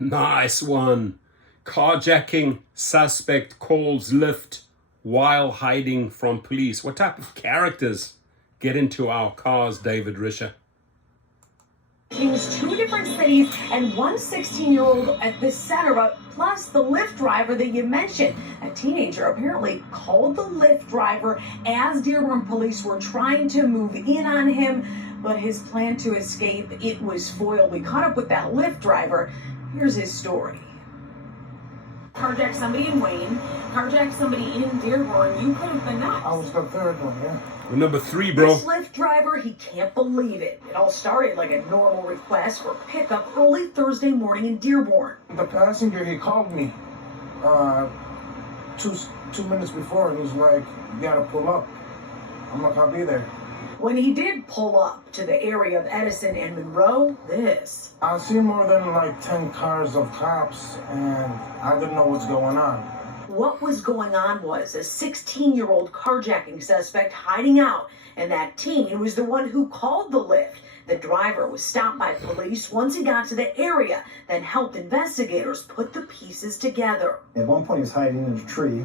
Nice one. Carjacking suspect calls Lyft while hiding from police. What type of characters get into our cars, David Risher? Teams, two different cities, and one 16-year-old at the center of it, plus the Lyft driver that you mentioned. A teenager apparently called the Lyft driver as Dearborn police were trying to move in on him, but his plan to escape, it was foiled. We caught up with that Lyft driver. Here's his story. Carjacked somebody in Wayne, carjacked somebody in Dearborn. You could have been next. I was the third one, yeah. Well, number 3, bro. This Lyft driver, he can't believe it. It all started like a normal request for pickup early Thursday morning in Dearborn. The passenger, he called me two minutes before, and he's like, you gotta pull up. I'm like, I'll be there. When he did pull up to the area of Edison and Monroe, this. I see more than like 10 cars of cops, and I didn't know what's going on. What was going on was a 16-year-old carjacking suspect hiding out, and that teen was the one who called the Lyft. The driver was stopped by police once he got to the area, then helped investigators put the pieces together. At one point he was hiding in a tree,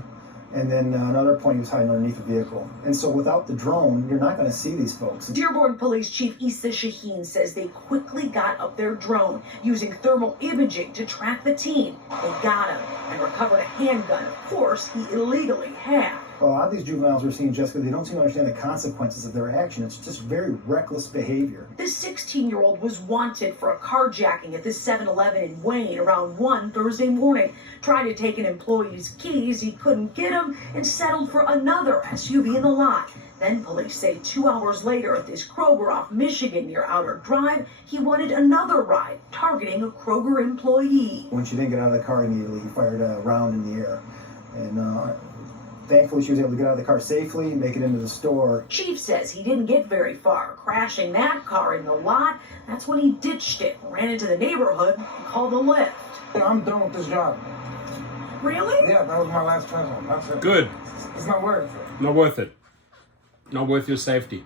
and then another point he was hiding underneath a vehicle. And so without the drone, you're not going to see these folks. Dearborn Police Chief Issa Shaheen says they quickly got up their drone using thermal imaging to track the teen. They got him and recovered a handgun, of course, he illegally had. A lot of these juveniles we're seeing, Jessica, they don't seem to understand the consequences of their action. It's just very reckless behavior. This 16-year-old was wanted for a carjacking at this 7-Eleven in Wayne around 1 Thursday morning. Tried to take an employee's keys, he couldn't get them, and settled for another SUV in the lot. Then police say 2 hours later at this Kroger off Michigan near Outer Drive, he wanted another ride, targeting a Kroger employee. When she didn't get out of the car immediately, he fired a round in the air. And thankfully, she was able to get out of the car safely and make it into the store. Chief says he didn't get very far, crashing that car in the lot. That's when he ditched it, ran into the neighborhood, and called the Lyft. Yeah, I'm done with this job. Really? Yeah, that was my last transfer. That's it. Good. It's not worth it. Not worth it. Not worth your safety.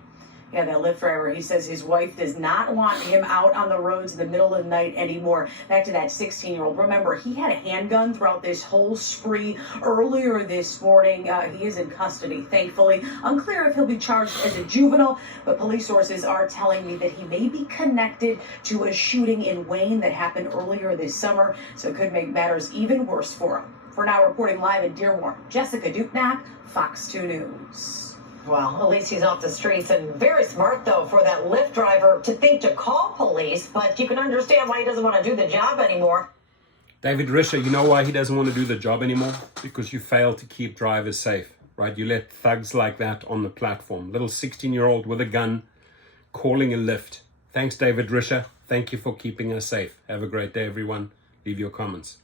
Yeah, that Lyft driver, he says his wife does not want him out on the roads in the middle of the night anymore. Back to that 16-year-old. Remember, he had a handgun throughout this whole spree earlier this morning. He is in custody, thankfully. Unclear if he'll be charged as a juvenile, but police sources are telling me that he may be connected to a shooting in Wayne that happened earlier this summer, so it could make matters even worse for him. For now, reporting live in Dearborn, Jessica Dupnack, Fox 2 News. Well, at least he's off the streets, and very smart, though, for that Lyft driver to think to call police, but you can understand why he doesn't want to do the job anymore. David Risher, you know why he doesn't want to do the job anymore? Because you fail to keep drivers safe, right? You let thugs like that on the platform. Little 16-year-old with a gun calling a Lyft. Thanks, David Risher. Thank you for keeping us safe. Have a great day, everyone. Leave your comments.